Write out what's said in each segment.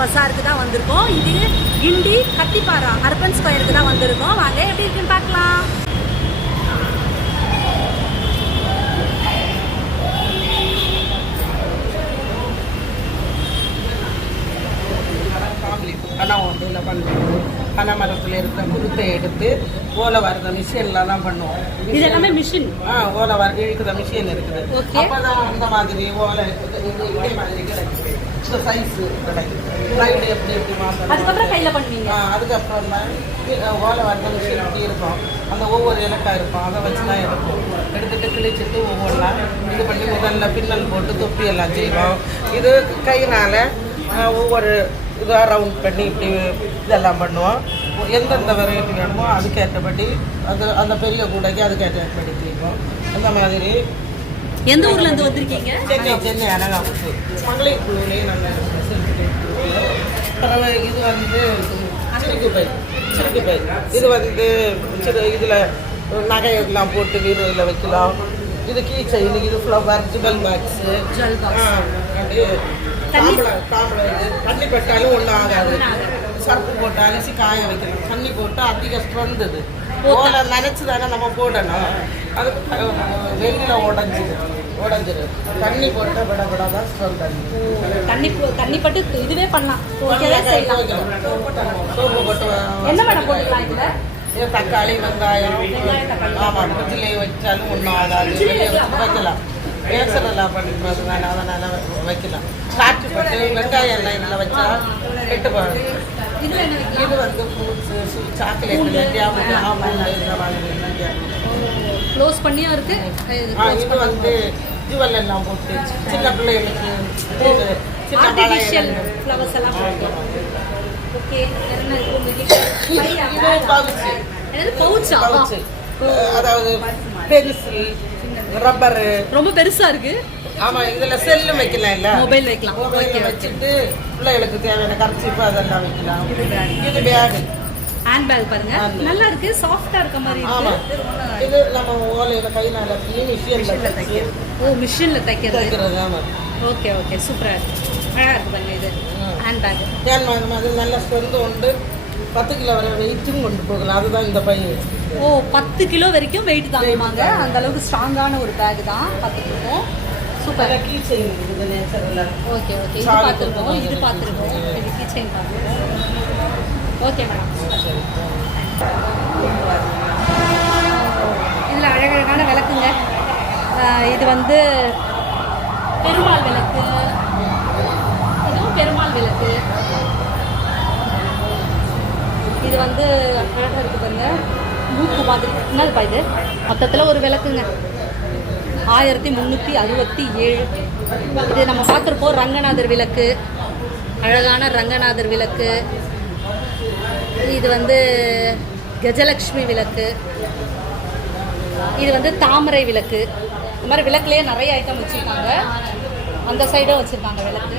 பஸாருக்கு தான் வந்திருக்கோம். இது கிண்டி கத்திப்பாரா அர்பன் ஸ்கொயருக்கு தான் வந்திருக்கோம். வாங்க எப்படி இருக்குன்னு பார்க்கலாம். ஒன்றில் பண்ணுறது பனை மரத்தில் இருக்கிற குருத்தை எடுத்து ஓலை வர்ற மிஷினில் தான் பண்ணுவோம். இது எல்லாமே மிஷின். ஓலை இழுக்கிற மிஷின் இருக்குது. அப்போ தான் அந்த மாதிரி ஓலை இதே மாதிரி கிடைக்குது. இந்த சைஸு கிடைக்குது. ரைடு எப்படி எப்படி மாற்றணும். அதுக்கப்புறம் கையில் பண்ணுவீங்க. அதுக்கப்புறம் தான் ஓலை வர்ற மிஷின் எப்படி இருக்கும். அந்த ஒவ்வொரு இலக்கா இருக்கும். அதை வச்சு தான் எடுப்போம். எடுத்துட்டு கிழிச்சிட்டு ஒவ்வொன்றா இது பண்ணி முதல்ல பின்னல் போட்டு தொப்பி எல்லாம் செய்வோம். இது கையினால் ஒவ்வொரு இதாக ரவுண்ட் பண்ணி இப்படி இதெல்லாம் பண்ணுவோம். எந்தெந்த வெரைட்டி வேணுமோ அதுக்கேற்றபடி அந்த பெரிய கூடைக்கு அதுக்கேற்றபடி செய்வோம். அந்த மாதிரி. எந்த ஊர்லேருந்து வந்திருக்கீங்க? சென்னை அனகாமுத்து மகளிர் குழுவிலேயே நல்ல பறவை. இது வந்து சிறுக்கு பை இது இதில் நகையெல்லாம் போட்டு வீடில் வைக்கலாம். இது கீ செயின், இது ஃப்ளவர், ஜுவல் பாக்ஸு. அப்படியே தண்ணி பட்டாலும் ஒன்றும் ஆகாது. சர்ப்பு போட்டு அரிசி காய வைக்கணும். தண்ணி போட்டு அதிக ஸ்ட்ரென்த். இது ஓலை நினச்சி தானே நம்ம போடணும். அது வெளியில் உடஞ்சிடும். தண்ணி போட்டு விட தான் ஸ்ட்ரென்த். தண்ணி பட்டு இதுவே பண்ணலாம். சோப்பு போட்டு என்ன மேடம் போட்டுக்கலாம் இதில்? இது தக்காளி, வெங்காயம். ஆமாம், ஃப்ரிட்ஜில் வச்சாலும் ஒன்றும் ஆகாது. வெளியே வைக்கலாம். பேசலாம் பண்ணுறது தானே, அதனால் வைக்கலாம். காய்ச்சி போட்டு வெங்காயம் எல்லாம் இதில் வச்சா கெட்டு போகும். இது வந்து ஃப்ரூட்ஸு, சாக்லேட், க்ளோஸ் பண்ணியும் இருக்கு. இது வந்து ஜுவல் எல்லாம் போட்டு சின்ன பிள்ளைகளுக்கு ஆர்டிஃபிஷியல் ஃப்ளவர்ஸ் எல்லாம் போட்டு. Okay, pouch. அதாவது பென்சில், ரப்பரு ரொம்ப பெருசா இருக்கு. ஆமா, இதுல செல்லு வைக்கலாம். இல்ல மொபைல் வைக்கலாம். மொபைல் வச்சுட்டு பிள்ளைகளுக்கு தேவையான கர்ச்சீப்பு அதெல்லாம் வைக்கலாம். இது பேக், ஹேண்ட் பேக் பாருங்க, நல்லா இருக்கு. சாஃப்டா இருக்க மாதிரி இருக்கு. இது நம்ம ஓலையில கையினால மிஷின்ல தைக்கிறது. ஓ, மிஷின்ல தைக்கிறது. ஆமா. ஓகே ஓகே, சூப்பரா இருக்கு. அழகா இருக்கு பாருங்க. இது ஹேண்ட் பேக். அது நல்ல ஸ்ட்ரென்த் உண்டு. 10 கிலோ வரை வெயிட்டும் கொண்டு போகலாம். அதுதான் இந்த பையன். ஓ, 10 கிலோ வரைக்கும் வெயிட் தாங்குவாங்க. அந்த அளவுக்கு ஸ்ட்ராங்கான ஒரு பேக் தான். 10 கிலோ. சூப்பர். கீ செயின் இருக்குது நேச்சரலா. ஓகே ஓகே, இது பார்த்துருக்கோம். இது கீ செயின் பார்த்துருக்கோம். Okay madam. இதில் அழகழகான விளக்குங்க. இது வந்து பெருமாள் விளக்கு. இதுவும் பெருமாள் விளக்கு. இது வந்து அழகாக இருக்குது பாருங்க, மூக்கு மாதிரி. என்னதுப்பா இது? மொத்தத்தில் ஒரு விளக்குங்க. 1367. இது நம்ம பார்த்துருப்போம். ரங்கநாதர் விளக்கு, அழகான ரங்கநாதர் விளக்கு. இது வந்து கஜலக்ஷ்மி விளக்கு. இது வந்து தாமரை விளக்கு. இந்த மாதிரி விளக்குலேயே நிறைய ஐட்டம் வச்சுருக்காங்க. அந்த சைடும் வச்சுருக்காங்க விளக்கு.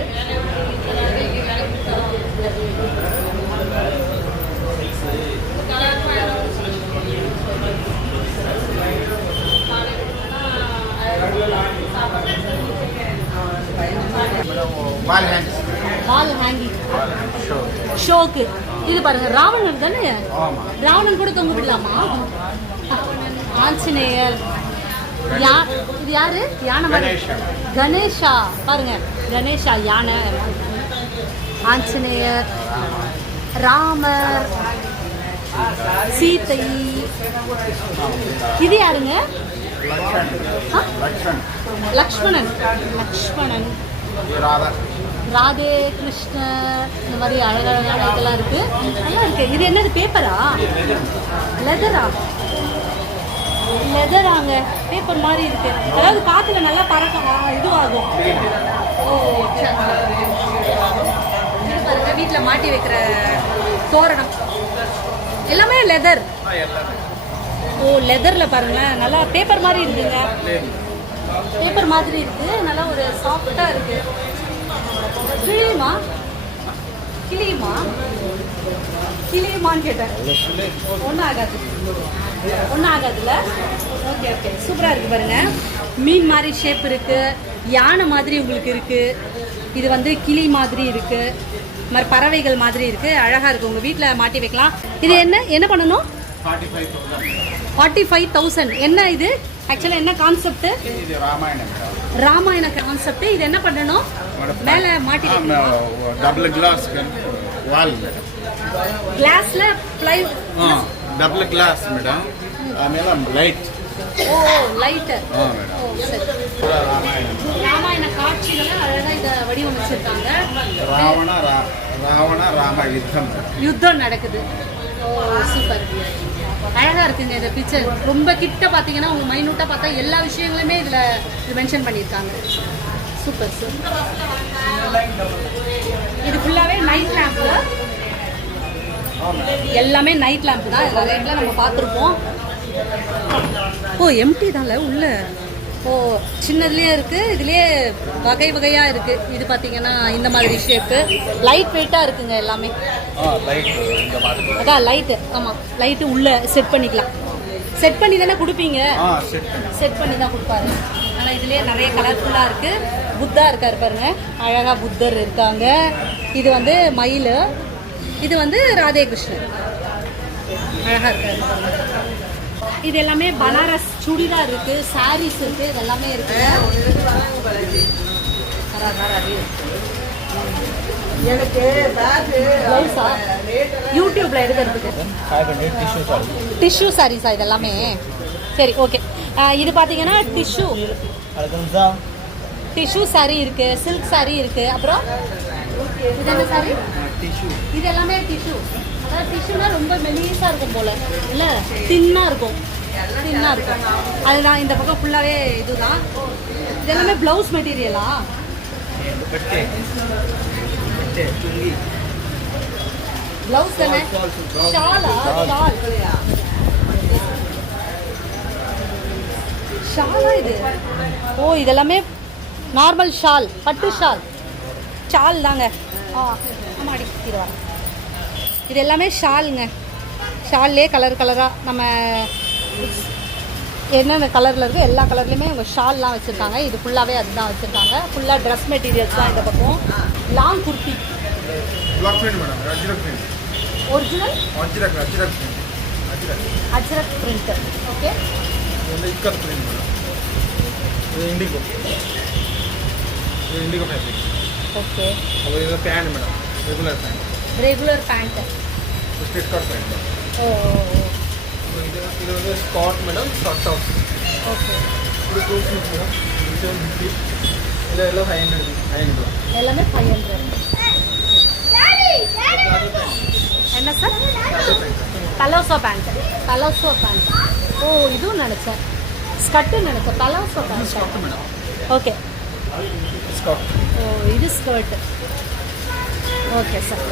வால் ஹேங்கிங் ஷோக்கு. இது பாருங்க, ராவணன் தானே. ராவணன் கூட தொங்க விடலாமா? ஆஞ்சநேயர். இது யாரு? யானை மாதிரி. கணேஷா பாருங்க, கணேஷா யானை. ஆஞ்சநேயர், ராமர், சீதை. இது யாருங்க? லக்ஷ்மணன். ராதே கிருஷ்ணர். இந்த மாதிரி அழகழகான இதெல்லாம் இருக்கு. நல்லா இருக்கு. இது என்னது? பேப்பரா? லெதராங்க. பேப்பர் மாதிரி இருக்கு. அதாவது காத்துல நல்லா பறக்கும், இதுவாகும். ஓ, இது பாருங்க, வீட்டில் மாட்டி வைக்கிற தோரணம் எல்லாமே லெதர். ஓ, லெதரில் பாருங்களேன், நல்லா பேப்பர் மாதிரி இருக்குங்க. பேப்பர் மாதிரி இருக்கு. நல்லா ஒரு சாஃப்டாக இருக்கு. கிளியுமான்னு கேட்டேன். ஒன்றும் ஆகாதுல்ல. ஓகே ஓகே, சூப்பராக இருக்குது பாருங்க. மீன் மாதிரி ஷேப் இருக்குது, யானை மாதிரி உங்களுக்கு இருக்குது. இது வந்து கிளி மாதிரி இருக்குது. இந்த மாதிரி பறவைகள் மாதிரி இருக்கு, அழகா இருக்கு. உங்க வீட்டில் மாட்டி வைக்கலாம். இது என்ன பண்ணணும்? 45,000. என்ன இது ஆக்சுவலாக என்ன கான்செப்ட்? இது ராமாயணம். ராமாயண கான்செப்ட். இது என்ன பண்ணணும்? மேலே மாட்டி டபுள் கிளாஸ் வால் கிளாஸ்ல ப்ளை டபுள் கிளாஸ் மேடம். ಆಮೇಲೆ ಲೈಟ್. ஓ லைட். ஓ சரி. ராமாயண காட்சிகளை அழகா இத வடிவமைச்சிருக்காங்க. ராவண ராம யுத்தம் நடக்குது. ஓ சூப்பர். அழகா இருக்குங்க இந்த பிக்சர். ரொம்ப கிட்ட பாத்தீங்கன்னா உங்க மைனூட்டா பார்த்தா எல்லா விஷயங்களுமே இதுல மென்ஷன் பண்ணியிருக்காங்க. Super sir. இது ஃபுல்லாவே நைட் லேம்ப். எல்லாமே நைட் லேம்ப் தான். எல்லா லைட்ல நம்ம பார்த்துருப்போம். ஓ எம்டி தான்ல உள்ள. ஓ சின்னதுலேயே இருக்குது, இதுலேயே வகை வகையாக இருக்குது. இது பார்த்தீங்கன்னா இந்த மாதிரி ஷேப்பு லைட் வெயிட்டாக இருக்குங்க எல்லாமே. அதான் லைட்டு. ஆமாம் லைட்டு உள்ளே செட் பண்ணிக்கலாம். செட் பண்ணி தானே கொடுப்பீங்க? செட் பண்ணி தான் கொடுப்பாரு. ஆனால் இதுலேயே நிறைய கலர்ஃபுல்லாக இருக்குது. புத்தா இருக்காரு பாருங்க, அழகாக புத்தர் இருக்காங்க. இது வந்து மயில், இது வந்து ராதே கிருஷ்ணன் அழகாக இருக்காரு. இது எல்லாமே பனாரஸ் சுடிதார் இருக்கு, சாரீஸ் இருக்கு, இது எல்லாமே இருக்கு. யூடியூப்ல எடுக்கிறதுக்கு டிஷ்யூ சாரீஸா இது எல்லாமே? சரி ஓகே. இது பார்த்தீங்கன்னா டிஷ்யூ சாரி இருக்கு, சில்க் சாரி இருக்கு. அப்புறம் இது என்ன சாரி? இது எல்லாமே டிஷ்யூ. அதாவது டிஷ்யூனா ரொம்ப மெலிசாக இருக்கும் போல, இல்லை தின்னாக இருக்கும். அதுதான் இந்த பக்கம் ஃபுல்லாகவே இதுதான். இது எல்லாமே ப்ளவுஸ் மெட்டீரியலா? ப்ளவுஸ் தானே? ஷாலா? ஷாலா இது? ஓ இதெல்லாமே நார்மல் ஷால், பட்டு ஷால் தாங்க. ஆமாம் அடிக்கிறோம். இது எல்லாமே ஷாலுங்க. ஷால்லே கலராக நம்ம என்னென்ன கலரில் இருக்குது எல்லா கலர்லேயுமே அவங்க ஷால்லாம் வச்சுருக்காங்க. இது ஃபுல்லாகவே அதுதான் வச்சுருக்காங்க. ஃபுல்லாக ட்ரெஸ் மெட்டீரியல்ஸ் தான் இந்த பக்கம். Long kurti original ajrakh print. Okay okay. Regular pant. Oh இது வந்து skort madam, short top. Okay. இது 250 மேடம், 750. இல்லை எல்லாம் 500. எல்லாமே 500. என்ன சார்? Palazzo pant. ஓ இதுவும் நினச்சேன் ஸ்கர்ட்டுன்னு நினச்சேன். Palazzo pant. Okay skort. Oh இது skirt. Okay sir.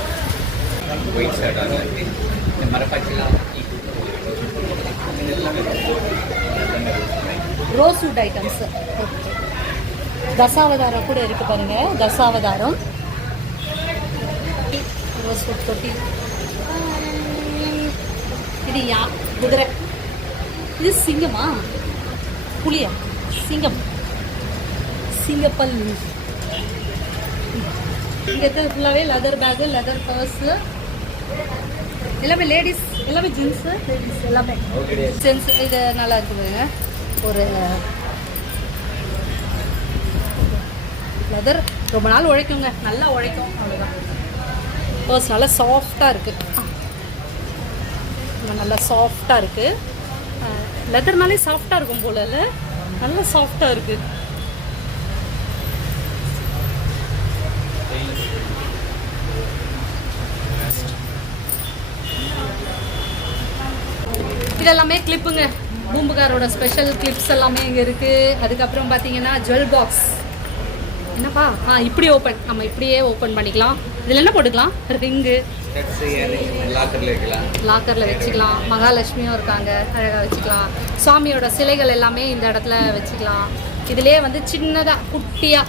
Rosewood items. Okay. Dasavatharam கூட இருக்கு பாருங்க. தசாவதாரம் ரோஸ் வுட் தொட்டி. இது குதிரை. இது சிங்கமா புலியா? சிங்கப்பல். இங்கே இருக்கிறது ஃபுல்லாகவே லெதர் பேகு, லெதர் பர்ஸு, எல்லாமே லேடிஸ், எல்லாமே ஜென்ஸு, லேடிஸ் எல்லாமே ஜென்ஸ். இது நல்லா இருக்குதுங்க. ஒரு லெதர் ரொம்ப நாள் உழைக்குங்க, நல்லா உழைக்கும். அவ்வளோதான். பர்ஸ் நல்லா சாஃப்டாக இருக்குது. நல்லா சாஃப்டாக இருக்குது. லெதர்னாலே சாஃப்டாக இருக்கும் போல இல்லை? நல்லா சாஃப்டாக இருக்குது. இதெல்லாமே கிளிப்புங்க. பூம்புகாரோட ஸ்பெஷல் கிளிப்ஸ் எல்லாமே இங்கே இருக்குது. அதுக்கப்புறம் பார்த்தீங்கன்னா ஜுவல் பாக்ஸ். என்னப்பா இப்படி ஓப்பன், நம்ம இப்படியே ஓப்பன் பண்ணிக்கலாம். இதில் என்ன போட்டுக்கலாம்? ரிங்கு, லாக்கரில் வச்சுக்கலாம். மகாலட்சுமியும் இருக்காங்க, அழகாக வச்சுக்கலாம். சுவாமியோட சிலைகள் எல்லாமே இந்த இடத்துல வச்சுக்கலாம். இதிலே வந்து சின்னதாக குட்டியாக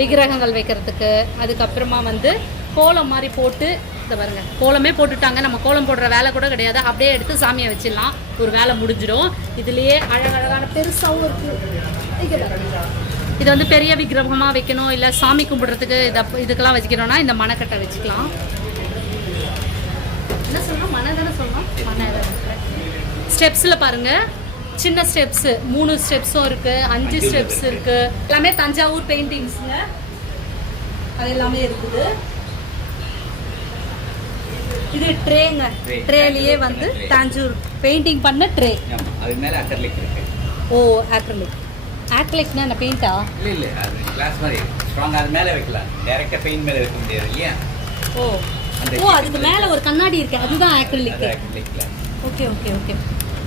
விக்கிரகங்கள் வைக்கிறதுக்கு. அதுக்கப்புறமா வந்து கோலம் மாதிரி போட்டு, இதை பாருங்க கோலமே போட்டுட்டாங்க. நம்ம கோலம் போடுற வேலை கூட கிடையாது, அப்படியே எடுத்து சாமியை வச்சிடலாம், ஒரு வேலை முடிஞ்சிடும். இதுலேயே அழகழகான பெருசாகவும் இருக்குது. இங்கே பாருங்க இது வந்து பெரிய விக்கிரகமாக வைக்கணும், இல்லை சாமி கும்பிட்றதுக்கு இதுக்கெல்லாம் வச்சுக்கணும்னா இந்த மணக்கட்டை வச்சுக்கலாம். என்ன சொல்லணும், மனை தானே சொல்லணும், மனை. ஸ்டெப்ஸில் பாருங்கள், சின்ன ஸ்டெப்ஸு 3 ஸ்டெப்ஸும் இருக்குது, 5 ஸ்டெப்ஸ் இருக்குது. எல்லாமே தஞ்சாவூர் பெயிண்டிங்ஸுங்க, அது எல்லாமே இருக்குது. இது ட்ரேங்க, ட்ரேலேயே வந்து தஞ்சாவூர் பெயிண்டிங் பண்ண ட்ரே. அது மேலே அக்ரிலிக் இருக்கு. ஓ ஆக்ரிலிக். ஆக்ரிலிக்னா என்ன பெயிண்டா? இல்லை அது கிளாஸ் மாதிரி ஸ்ட்ராங், அது மேலே வைக்கலாம். டைரெக்டாக பெயிண்ட் மேலே வைக்க முடியாது இல்லையா? ஓ ஓ அதுக்கு மேலே ஒரு கண்ணாடி இருக்கு, அதுதான் ஆக்ரிலிக். Okay okay okay.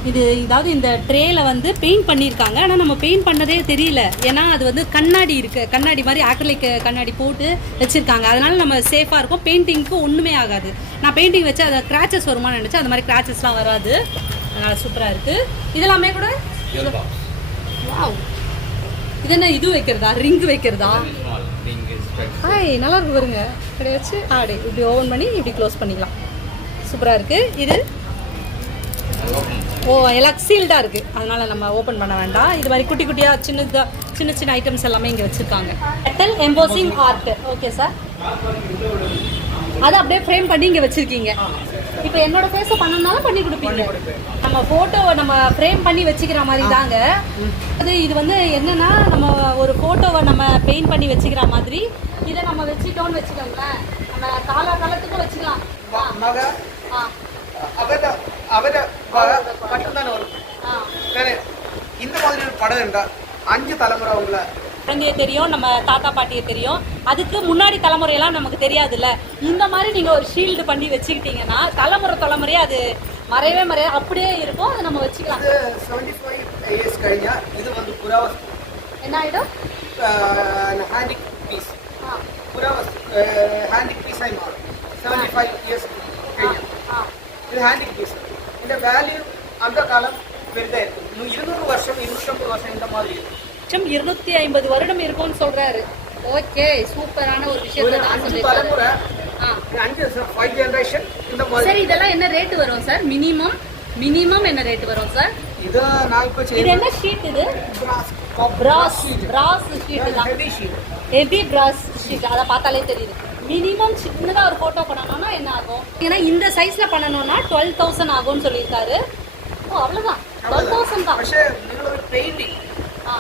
இதாவது இந்த ட்ரேல வந்து பெயிண்ட் பண்ணியிருக்காங்க, ஆனால் நம்ம பெயிண்ட் பண்ணதே தெரியல. ஏன்னா அது வந்து கண்ணாடி இருக்கு, கண்ணாடி மாதிரி ஆக்ரிலிக் கண்ணாடி போட்டு வச்சிருக்காங்க. அதனால நம்ம சேஃபாக இருக்கும், பெயிண்டிங்க்கு ஒன்றுமே ஆகாது. நான் பெயிண்டிங் வச்சு அதை கிராச்சஸ் வருமானு நினச்சேன், அந்த மாதிரி கிராச்சஸ்லாம் வராது. அதனால் சூப்பராக இருக்குது. இதெல்லாமே கூட வாவ். இது என்ன, இது வைக்கிறதா, ரிங் வைக்கிறதா? ஹாய், நல்லா இருக்கு பாருங்க. இப்படி வச்சு இப்படி ஓப்பன் பண்ணி இப்படி க்ளோஸ் பண்ணிக்கலாம். சூப்பராக இருக்குது. இது ஓ எல்லாம் சீல்டாக இருக்குது, அதனால் நம்ம ஓப்பன் பண்ண வேண்டாம். இது மாதிரி குட்டி குட்டியாக சின்ன சின்ன ஐட்டம்ஸ் எல்லாமே இங்கே வச்சுருக்காங்க. Metal embossing art. Okay sir, அதை அப்படியே ஃப்ரேம் பண்ணி இங்கே வச்சுருக்கீங்க. இப்போ என்னோட ஃபேஸை பண்ணனாலும் பண்ணி கொடுப்பீங்க. நம்ம ஃபோட்டோவை நம்ம ஃப்ரேம் பண்ணி வச்சுக்கிற மாதிரி தாங்க. இது வந்து என்னென்னா, நம்ம ஒரு ஃபோட்டோவை நம்ம பெயிண்ட் பண்ணி வச்சுக்கிற மாதிரி இதை நம்ம வச்சுட்டோன்னு வச்சுக்கோங்களேன், நம்ம காலத்துக்கும் வச்சுக்கலாம். மட்டும்தானே வரும். இந்த மாதிரி ஒரு படம் என்றால் 5 தலைமுறை அவங்கள குழந்தைய தெரியும், நம்ம தாத்தா பாட்டியை தெரியும், அதுக்கு முன்னாடி தலைமுறையெல்லாம் நமக்கு தெரியாதுல்ல. இந்த மாதிரி நீங்கள் ஒரு ஷீல்டு பண்ணி வச்சுக்கிட்டீங்கன்னா தலைமுறையாக அது மறையவே அப்படியே இருக்கும், அதை நம்ம வச்சுக்கலாம். 75 இயர்ஸ் கழிஞ்சா இது வந்து புறாவஸ்து என்ன ஆகிடும், ஹேண்டிக் பீஸ். புறாவஸ்து ஹேண்டிக் பீஸாக மாறும் 75 இயர்ஸ் கழிஞ்சா. இது ஹேண்டிக் பீஸ். இந்த வேல்யூ அந்த காலம் பெரிதாக இருக்கும். 200 வருஷம் 250 வருஷம் இந்த மாதிரி இருக்கும். 250 வருடம் இருக்கும்னு சொல்றாரு. ஓகே, சூப்பரான ஒரு விஷயத்தை தான் சொல்லிருக்காரு. 5 ஜெனரேஷன் இந்த மாதிரி. சரி, இதெல்லாம் என்ன ரேட் வரும் சார்? மினிமம் என்ன ரேட் வரும் சார்? இது நான் இப்ப இது என்ன ஷீட்? இது பிராஸ் ஷீட் தான், ஹெவி பிராஸ் ஷீட். அதை பார்த்தாலே தெரியுது. மினிமம் சின்னதா ஒரு போட்டோ பண்ணணும்னா என்ன ஆகும்? ஏன்னா இந்த சைஸ்ல பண்ணணும்னா 12,000 ஆகும்னு சொல்லியிருக்காரு. ஓ அவ்வளவுதான், 12,000 தான். പക്ഷേ നിങ്ങൾ ഒരു പെയിന്റിംഗ്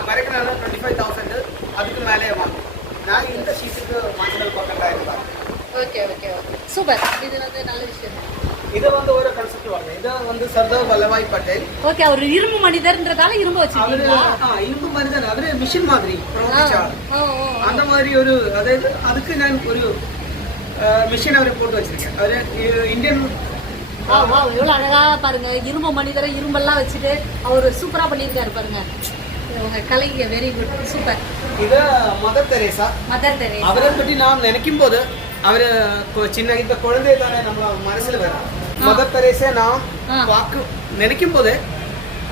വരയ്ക്കണത് 25,000 அதுக்கு மேலே வாங்கும். நான் இந்த ஷீட்டுக்கு வாங்கினது 12,000. Okay okay okay, super. இது வந்து நல்ல விஷயம். இது வந்து ஒரு கான்செப்ட் வாங்க. இது வந்து சர்தார் வல்லபாய் பட்டேல். ஓகே, அவர் இரும்பு மனிதர்ன்றதால இரும்பு வச்சிருக்கீங்களா? இரும்பு மனிதன், அவரு மிஷின் மாதிரி பிரവർത്തിച്ചാണ്. அந்த மாதிரி ஒரு, அதாவது அதுக்கு நான் ஒரு மிஷின் அவரை போட்டு வச்சிருக்கேன். அவரு இந்தியன். எவ்வளவு அழகா பாருங்க, இரும்பு மனிதரை இரும்பெல்லாம் வச்சுட்டு அவர் சூப்பரா பண்ணியிருக்காரு பாருங்க. உங்க கலை வெரி குட், சூப்பர். இது மதர் தெரேசா. அவரை பற்றி நாம் நினைக்கும் போது அவரு சின்ன இந்த குழந்தை தானே நம்ம மனசுல வரும். மதர் தெரேசா நாம் நினைக்கும் போது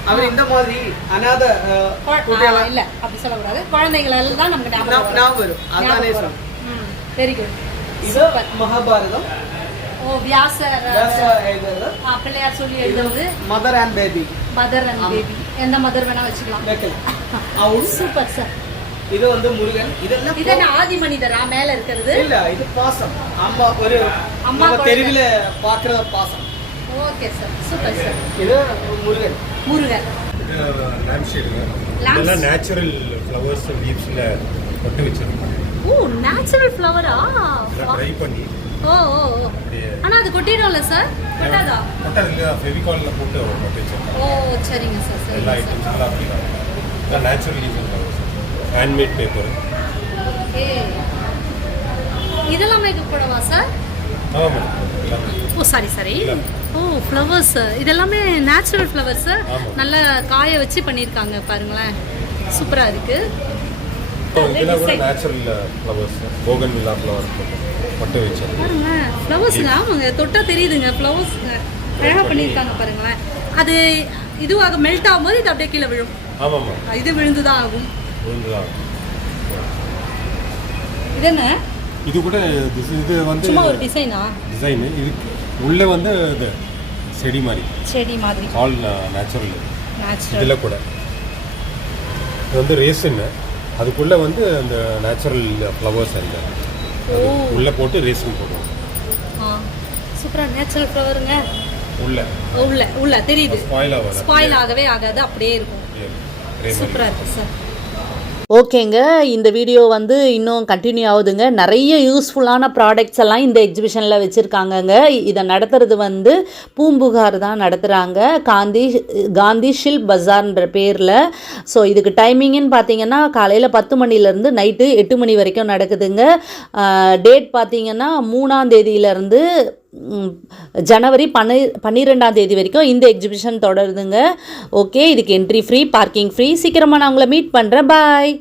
அவர் இந்த மாதிரி அநாத இல்ல அப்படி சொல்லக்கூடாது, குழந்தைகள் தான் நமக்கு ஞாபகம் வரும். அதானே சொல்றேன். Very good. இது மகாபாரதம். ஓ வியாசர் பிள்ளையார் சொல்லி எழுதுவது. Mother and baby. எந்த மதர் வேணா வச்சுக்கலாம். Super sir. இது வந்து முருகன். இதெல்லாம் இது ஆதி மனிதரா மேல இருக்கிறது? இல்ல, இது பாசம். அம்மா ஒரு அம்மா தெருவில பாக்குற பாசம். Okay sir, super sir. இது முருகன். இது லேம்ப் ஷேடுங்க. இதெல்லாம் நேச்சுரல் ஃப்ளவர்ஸ் லீவ்ஸ்ல ஒட்டி வச்சிருக்கோம். ஓ நேச்சுரல் ஃப்ளவரா? ட்ரை பண்ணி. ஓ ஆனா அது கொட்டிடும்ல சார்? கொட்டாதா? கொட்டாதுங்க, ஃபெவிகால்ல போட்டு ஒட்டி வச்சிருக்கோம். ஓ சரிங்க சார், சரி. எல்லா ஐட்டம்ஸ் எல்லாம் அப்படிதான். இது natural leaves flowers. Handmade paper. Okay, இதெல்லாம் மேக்கப் போடவா சார்? ஆமா. ஓ சரி. ஓ ஃப்ளவர்ஸ், இதெல்லாமே நேச்சுரல் ஃப்ளவர்ஸ். நல்ல காய வச்சு பண்ணியிருக்காங்க பாருங்களேன், சூப்பராக இருக்கு. இதெல்லாம் கூட நேச்சுரல் ஃப்ளவர்ஸ், போகன்வில்லா ஃப்ளவர் ஒட்டி வச்சிருக்கோம் பாருங்களேன். ஃப்ளவர்ஸுங்க, ஆமாங்க, தொட்டா தெரியுதுங்க ஃப்ளவர்ஸுங்க, அழகாக பண்ணியிருக்காங்க பாருங்களேன். அது இதுவாக மெல்ட் ஆகும்போது இது அப்படியே கீழே விழும். ஆமாம்மா, இது விழுந்துதான் ஆகும். இது என்ன? இது கூட இது வந்து சும்மா ஒரு டிசைனா? டிசைன். இது உள்ள வந்து இது செடி மாதிரி ஆல் நேச்சுரல். இதில் கூட இது வந்து ரேசன். அதுக்குள்ளே வந்து அந்த நேச்சுரல் ஃப்ளவர்ஸ் அந்த உள்ளே போட்டு ரேசிங் போடுவோம். சூப்பராக நேச்சுரல் ஃப்ளவருங்க. உள்ள தெரியுது. ஸ்பாயில் ஆகவே ஆகாது, அப்படியே இருக்கும். சூப்பராக இருக்குது சார். ஓகேங்க, இந்த வீடியோ வந்து இன்னும் கண்டினியூ ஆகுதுங்க. நிறைய யூஸ்ஃபுல்லான ப்ராடக்ட்ஸ் எல்லாம் இந்த எக்ஸிபிஷனில் வச்சுருக்காங்கங்க. இதை நடத்துறது வந்து பூம்புகார் தான் நடத்துகிறாங்க, காந்தி ஷில்ப் பஜார்ன்ற பேரில். ஸோ இதுக்கு டைமிங்குன்னு பார்த்தீங்கன்னா காலையில் 10 மணிலேருந்து நைட்டு 8 மணி வரைக்கும் நடக்குதுங்க. டேட் பார்த்தீங்கன்னா 3ஆம் தேதியிலேருந்து ஜனவரி 12ஆம் தேதி வரைக்கும் இந்த எக்ஸிபிஷன் தொடருதுங்க. ஓகே, இதுக்கு என்ட்ரி ஃப்ரீ, பார்க்கிங் ஃப்ரீ. சீக்கிரமாக நான் உங்களை மீட் பண்ணுறேன். பாய்.